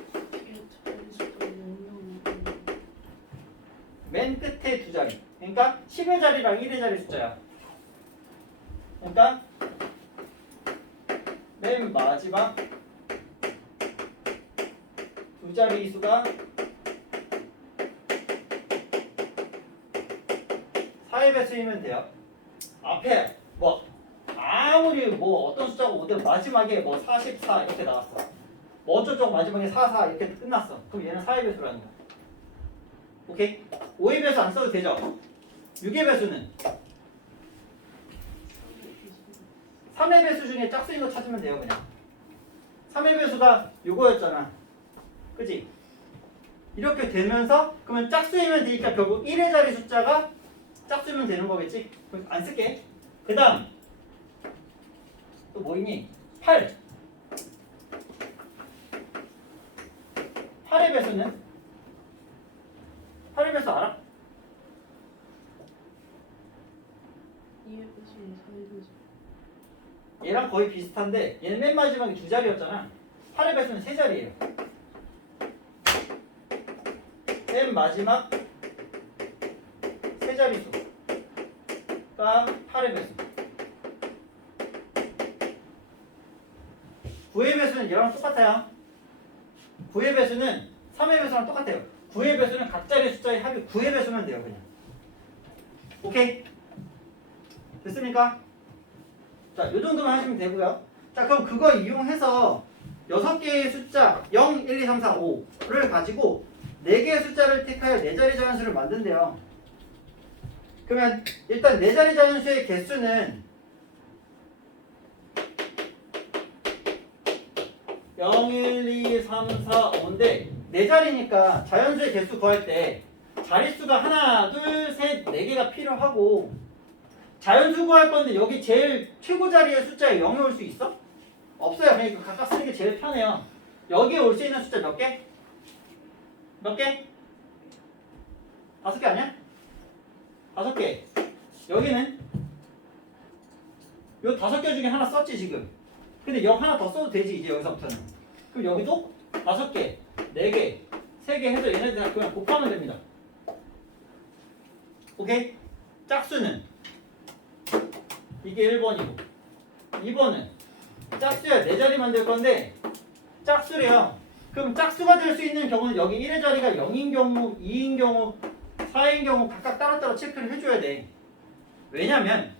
갑자기 숫자가 영영 맨 끝에 두 자리. 그러니까 10의 자리랑 1의 자리 숫자야. 그러니까 맨 마지막 두 자리 수가 4의 배수이면 돼요. 앞에 뭐 아무리 뭐 어떤 숫자가 오든 마지막에 뭐 44 이렇게 나왔어. 뭐 어쩌고 마지막에 44 이렇게 끝났어. 그럼 얘는 4의 배수라는 거야. 오케이? 5의 배수 안 써도 되죠? 6의 배수는 3의 배수 중에 짝수인 거 찾으면 돼요 그냥. 3의 배수가 요거였잖아. 그치? 이렇게 되면서 그러면 짝수이면 되니까 결국 1의 자리 숫자가 짝수면 되는 거겠지? 그럼 안 쓸게. 그 다음 또 뭐 있니? 8. 8의 배수는? 8의 배수 알아? 2의 배수는 4의 배수 얘랑 거의 비슷한데 얘는 맨 마지막에 두 자리였잖아. 8의 배수는 세 자리예요. 맨 마지막 세 자리수가 8의 배수. 9의 배수는 얘랑 똑같아요. 9의 배수는 3의 배수랑 똑같아요. 9의 배수는 각 자리 숫자의 합이 9의 배수면 돼요 그냥. 오케이? 됐습니까? 자, 요 정도만 하시면 되고요. 자, 그럼 그거 이용해서 6개의 숫자 0, 1, 2, 3, 4, 5를 가지고 4개의 숫자를 택하여 4자리 자연수를 만든대요. 그러면 일단 4자리 자연수의 개수는 0, 1, 2, 3, 4, 5인데 4자리니까 자연수의 개수 구할 때 자릿수가 하나, 둘, 셋, 4개가 필요하고 자연수 구할 건데 여기 제일 최고 자리의 숫자에 0이 올 수 있어? 없어요. 그러니까 각각 쓰는 게 제일 편해요. 여기에 올 수 있는 숫자 몇 개? 몇 개? 5개 아니야? 5개. 여기는 요 5개 중에 하나 썼지 지금. 근데 0 하나 더 써도 되지 이제 여기서부터는. 그럼 여기도 5개, 4개, 3개 해서 얘네들 다 그냥 곱하면 됩니다. 오케이? 짝수는 이게 1번이고 2번은 짝수야 4자리 만들 건데 짝수래요. 그럼 짝수가 될 수 있는 경우는 여기 1의 자리가 0인 경우, 2인 경우, 4인 경우 각각 따로따로 체크를 해줘야 돼. 왜냐면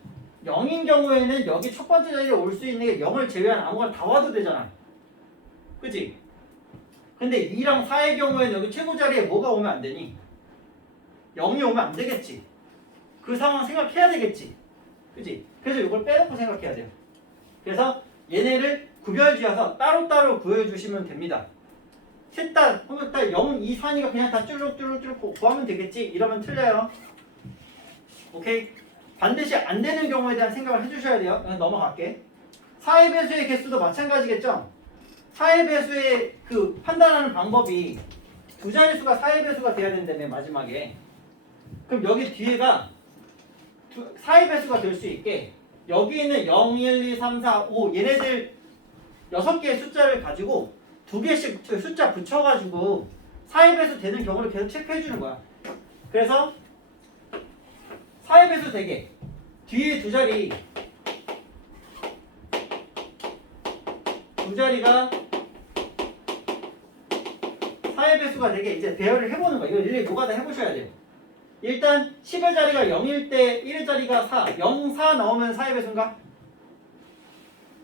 0인 경우에는 여기 첫 번째 자리에 올 수 있는 게 0을 제외한 아무거나 다 와도 되잖아. 그치? 근데 2랑 4의 경우에는 여기 최고 자리에 뭐가 오면 안 되니? 0이 오면 안 되겠지. 그 상황 생각해야 되겠지. 그치? 그래서 이걸 빼놓고 생각해야 돼요. 그래서 얘네를 구별지어서 따로따로 구해주시면 됩니다. 셋 다, 0, 2, 4니까 그냥 다 쭈룩쭈룩쭈룩 구하면 되겠지? 이러면 틀려요. 오케이? 반드시 안 되는 경우에 대한 생각을 해주셔야 돼요. 그냥 넘어갈게. 4의 배수의 개수도 마찬가지겠죠? 4의 배수의 그 판단하는 방법이 두 자릿수가 4의 배수가 돼야 된다며 마지막에. 그럼 여기 뒤에가 4의 배수가 될 수 있게 여기 있는 0, 1, 2, 3, 4, 5 얘네들 6개의 숫자를 가지고 2개씩 숫자 붙여가지고 4의 배수 되는 경우를 계속 체크해 주는 거야. 그래서 4의 배수 되게 뒤에 두 자리가 4의 배수가 되게 이제 배열을 해보는 거야. 이거 일일이 노가다 해보셔야 돼요. 일단 10의 자리가 0일 때 1의 자리가 4, 0, 4 나오면 4의 배수인가?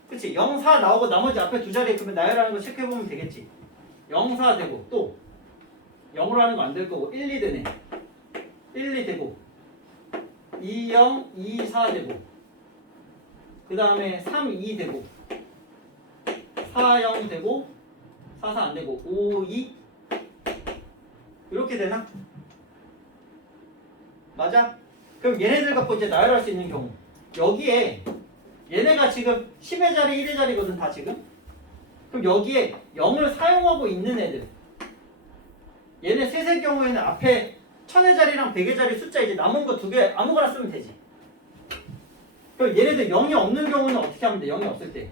그치? 0, 4 나오고 나머지 앞에 두 자리에 그러면 나열하는 거 체크해보면 되겠지. 0, 4 되고 또 0으로 하는 거 안 될 거고 1, 2 되네. 1, 2 되고 2, 0, 2, 4 되고 그 다음에 3, 2 되고 4, 0 되고 4, 4 안 되고 5, 2 이렇게 되나? 맞아? 그럼 얘네들 갖고 이제 나열할 수 있는 경우 여기에 얘네가 지금 10의 자리 1의 자리거든 다 지금. 그럼 여기에 0을 사용하고 있는 애들 얘네 셋의 경우에는 앞에 1000의 자리랑 100의 자리 숫자 이제 남은 거 두 개 아무거나 쓰면 되지. 그럼 얘네들 0이 없는 경우는 어떻게 하면 돼? 0이 없을 때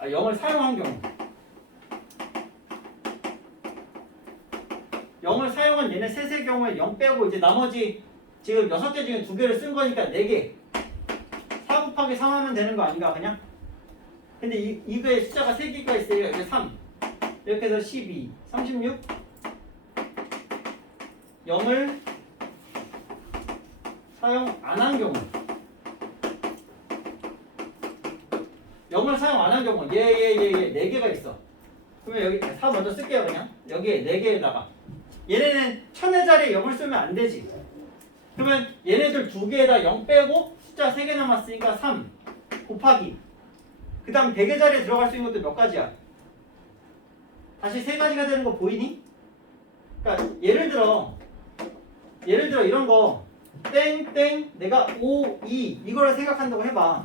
0을 사용한 경우 0을 사용한 얘네 셋의 경우에 0 빼고 이제 나머지 지금 6개 중에 2개를 쓴 거니까 4개 4 곱하기 3 하면 되는 거 아닌가 그냥? 근데 이거에 숫자가 3개가 있어요. 여기 3 이렇게 해서 12, 36 0을 사용 안 한 경우 0을 사용 안 한 경우 얘 4개가 있어. 그러면 여기 4 먼저 쓸게요 그냥. 여기에 4개에다가 얘네는 1000의 자리에 0을 쓰면 안 되지. 그러면 얘네들 2개에다 0 빼고 숫자 3개 남았으니까 3 곱하기 그 다음 100의 자리에 들어갈 수 있는 것도 몇 가지야? 다시 3가지가 되는 거 보이니? 그러니까 예를 들어 이런 거 땡땡 내가 5, 2 이거를 생각한다고 해봐.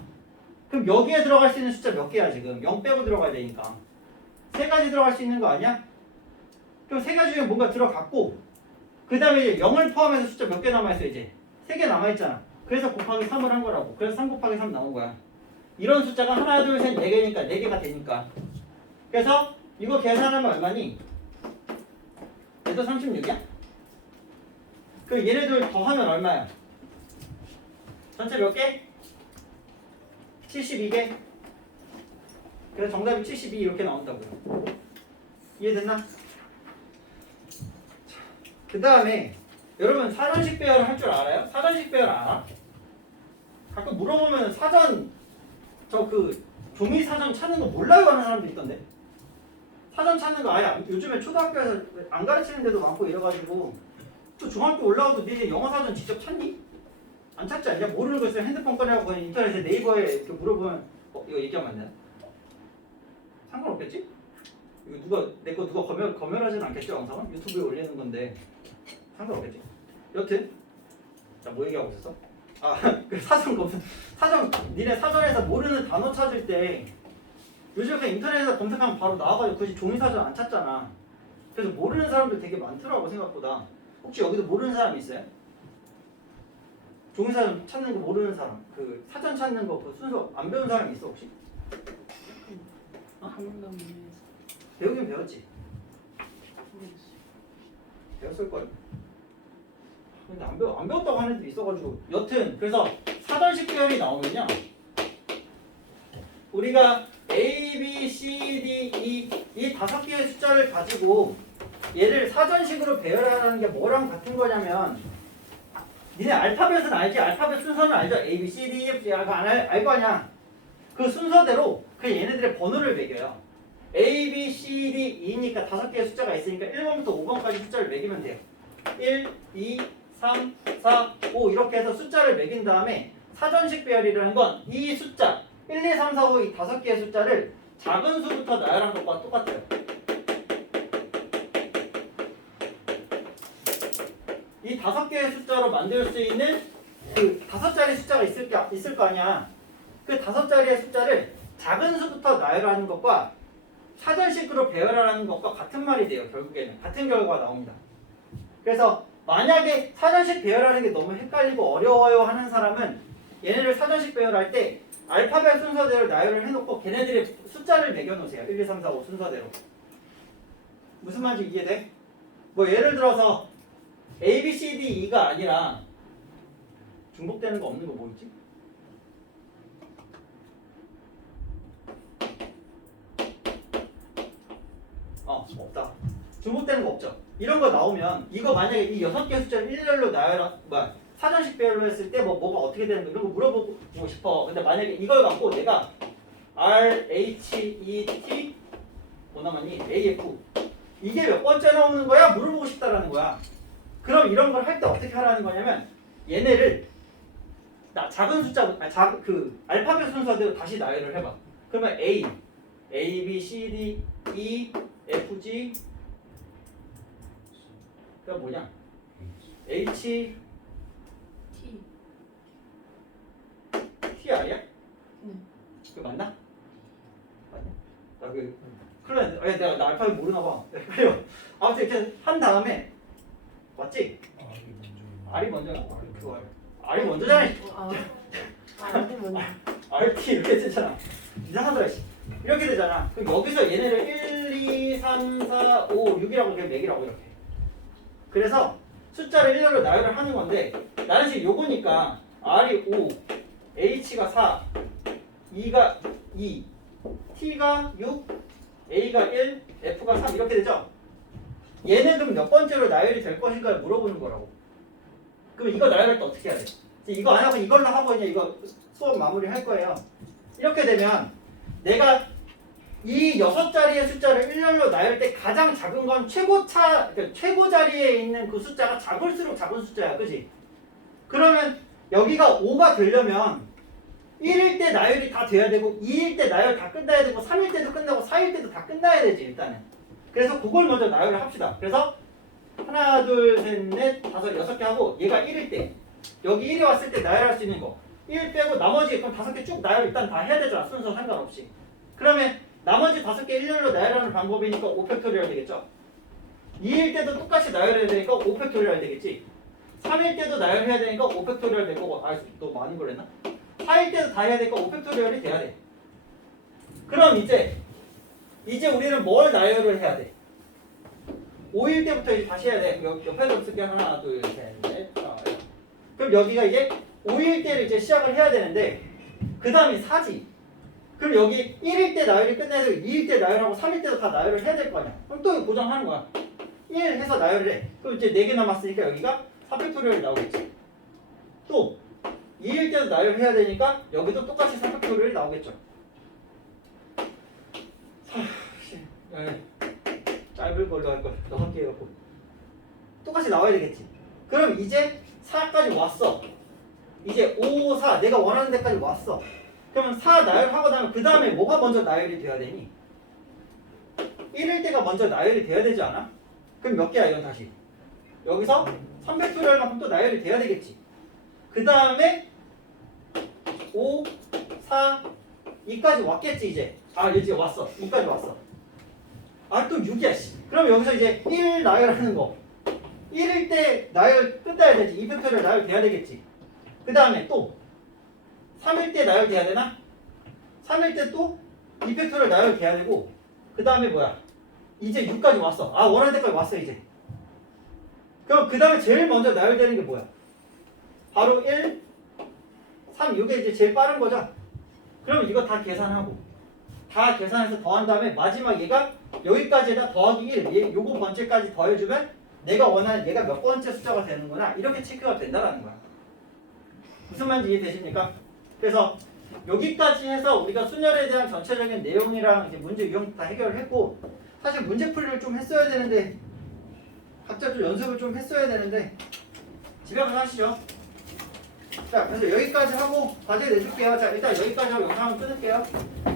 그럼 여기에 들어갈 수 있는 숫자 몇 개야 지금? 0 빼고 들어가야 되니까 3가지 들어갈 수 있는 거 아니야? 그럼 3가지 중에 뭔가 들어갔고 그 다음에 이제 0을 포함해서 숫자 몇 개 남아있어 이제 3개 남아있잖아. 그래서 곱하기 3을 한 거라고. 그래서 3 곱하기 3 나온 거야. 이런 숫자가 하나 둘 셋 4개니까 4개가 되니까. 그래서 이거 계산하면 얼마니? 얘도 36이야? 그럼 얘네들 더하면 얼마야? 전체 몇 개? 72개? 그래서 정답이 72 이렇게 나온다고요. 이해됐나? 그 다음에 여러분 사전식 배열을 할 줄 알아요? 사전식 배열 알아? 가끔 물어보면 사전 저 그 종이 사전 찾는 거 몰라요 하는 사람도 있던데. 사전 찾는 거 아예 요즘에 초등학교에서 안 가르치는 데도 많고 이래가지고 또 중학교 올라와도 니네 영어 사전 직접 찾니? 안 찾지 않냐? 모르는 거 있으면 핸드폰 꺼내고 그냥 인터넷에 네이버에 이렇게 물어보면 이거 얘기하면 안 되나? 상관없겠지? 이거 누가 내 거 누가 검열하지는 않겠죠 영상은? 유튜브에 올리는 건데 상관없겠지? 여튼 자 뭐 얘기하고 있었어? 그 사전 니네 사전에서 모르는 단어 찾을 때 요즘 그냥 인터넷에서 검색하면 바로 나와가지고 굳이 종이 사전 안 찾잖아. 그래서 모르는 사람들 되게 많더라고 생각보다. 혹시 여기도 모르는 사람 있어요? 종이 사전 찾는 거 모르는 사람, 그 사전 찾는 거 그 순서 안 배운 사람 있어 혹시? 가능하면 배우긴 배웠지. 배웠을 걸. 근데 안 배웠다고 하는 애들이 있어가지고 여튼 그래서 사전식 배열이 나오면요 우리가 A, B, C, D, E 이 5개의 숫자를 가지고 얘를 사전식으로 배열하라는 게 뭐랑 같은 거냐면 니네 알파벳은 알지? 알파벳 순서는 알죠? A, B, C, D, E, F, G 알 거 아니야. 그 순서대로 그냥 얘네들의 번호를 매겨요. A, B, C, D, E니까 5개의 숫자가 있으니까 1번부터 5번까지 숫자를 매기면 돼요. 1, 2, 3, 4, 5 이렇게 해서 숫자를 매긴 다음에 사전식 배열이라는 건 이 숫자 1, 2, 3, 4, 5 이 5개의 숫자를 작은 수부터 나열한 것과 똑같아요. 이 5개의 숫자로 만들 수 있는 그 5자리 숫자가 있을 거 아니야. 그 5자리의 숫자를 작은 수부터 나열하는 것과 사전식으로 배열하는 것과 같은 말이 돼요. 결국에는 같은 결과가 나옵니다. 그래서 만약에 사전식 배열하는 게 너무 헷갈리고 어려워요 하는 사람은 얘네를 사전식 배열할 때 알파벳 순서대로 나열을 해놓고 걔네들의 숫자를 매겨놓으세요. 1, 2, 3, 4, 5 순서대로. 무슨 말인지 이해돼? 뭐 예를 들어서 A, B, C, D, E가 아니라 중복되는 거 없는 거 뭐 있지? 없다. 중복되는 거 없죠. 이런 거 나오면 이거 만약에 이 6개 숫자를 일렬로 사전식 배열로 했을 때 뭐가 어떻게 되는 거 이런 거 물어보고 싶어. 근데 만약에 이걸 갖고 내가 R, H, E, T 뭐 남았니? A, F 이게 몇 번째 나오는 거야? 물어보고 싶다라는 거야. 그럼 이런 걸 할 때 어떻게 하라는 거냐면 얘네를 작은 숫자 그 알파벳 순서대로 다시 나열을 해봐. 그러면 A, B, C, D, E, F, G 그럼 뭐냐? H, T. T 아니야? 네. 그거 맞나? 맞냐? 큰일 났네. 내가 알파벳 모르나 봐. 그래요. 아무튼 이렇게 한 다음에 맞지? R이 먼저. 그거 R이 먼저잖아. 아니 먼저. RT 이렇게 되잖아. 이상하더라. 이렇게 되잖아. 그럼 여기서 얘네를 1, 2, 3, 4, 5, 6이라고 이렇게 매기라고 이렇게. 그래서 숫자를 일렬로 나열을 하는 건데 나는 지금 요거니까 R이 5, H가 4, E가 2, T가 6, A가 1, F가 3 이렇게 되죠? 얘네들은 몇 번째로 나열이 될 것인가를 물어보는 거라고. 그럼 이거 나열할 때 어떻게 해야 돼? 이거 안 하고 이걸로 하고 그냥 이거 수업 마무리 할 거예요. 이렇게 되면 내가 이 6자리의 숫자를 일렬로 나열 때 가장 작은 건 그러니까 최고 자리에 있는 그 숫자가 작을수록 작은 숫자야. 그지? 그러면 여기가 5가 되려면 1일 때 나열이 다 돼야 되고 2일 때 나열 다 끝나야 되고 3일 때도 끝나고 4일 때도 다 끝나야 되지 일단은. 그래서 그걸 먼저 나열을 합시다. 그래서 하나, 둘, 셋, 넷, 다섯, 6개 하고 얘가 1일 때 여기 1이 왔을 때 나열할 수 있는 거 1 빼고 나머지 그럼 5개 쭉 나열 일단 다 해야 되잖아. 순서 상관없이. 그러면 나머지 5개 일렬로 나열하는 방법이니까 5팩토리얼 되겠죠. 2일 때도 똑같이 나열해야 되니까 5팩토리얼 되겠지. 3일 때도 나열해야 되니까 5팩토리얼 될 거고 또 많이 걸렸나? 4일 때도 다 해야 되니까 5팩토리얼이 돼야 돼. 그럼 이제 우리는 뭘 나열을 해야 돼? 5일 때부터 이제 다시 해야 돼. 옆에도 쓸게. 하나, 둘, 셋, 넷, 그럼 여기가 이제 5일 때를 이제 시작을 해야 되는데 그 다음이 4지. 그럼 여기 1일 때 나열이 끝내서 2일 때 나열하고 3일 때도 다 나열을 해야 될 거 아니야. 그럼 또 고정하는 거야. 1 해서 나열을 해. 그럼 이제 4개 남았으니까 여기가 4팩토리얼이 나오겠지. 또 2일 때도 나열을 해야 되니까 여기도 똑같이 4팩토리얼이 나오겠죠. 짧을 걸로 할 걸. 6개 해갖고 똑같이 나와야 되겠지. 그럼 이제 4까지 왔어. 이제 5, 4 내가 원하는 데까지 왔어. 그러면 4 나열하고 나면 그 다음에 뭐가 먼저 나열이 돼야 되니? 1일 때가 먼저 나열이 돼야 되지 않아? 그럼 몇 개야 이건 다시? 여기서 3팩토리얼만큼 또 나열이 돼야 되겠지. 그 다음에 5, 4, 2까지 왔겠지 이제. 이제 왔어. 2까지 왔어. 또 6이야 씨. 그럼 여기서 이제 1 나열하는 거 1일 때 나열 끝나야 되지. 2팩토리얼 나열 돼야 되겠지. 그 다음에 또 3일 때 나열 돼야 되나? 3일 때 또 2팩토리얼 나열 돼야 되고 그 다음에 뭐야? 이제 6까지 왔어. 원하는 데까지 왔어 이제. 그럼 그 다음에 제일 먼저 나열되는 게 뭐야? 바로 1, 3, 6에 이제 제일 빠른 거죠? 그럼 이거 다 계산하고 다 계산해서 더한 다음에 마지막 얘가 여기까지에다 더하기 1 요거 번째까지 더해주면 내가 원하는 얘가 몇 번째 숫자가 되는구나 이렇게 체크가 된다는 거야. 무슨 말인지 이해되십니까? 그래서 여기까지 해서 우리가 순열에 대한 전체적인 내용이랑 이제 문제 유형 다 해결을 했고 사실 문제 풀이를 좀 했어야 되는데 각자 좀 연습을 좀 했어야 되는데 집에 가서 하시죠. 자, 그래서 여기까지 하고 과제 내줄게요. 자, 일단 여기까지 하고 영상을 끊을게요.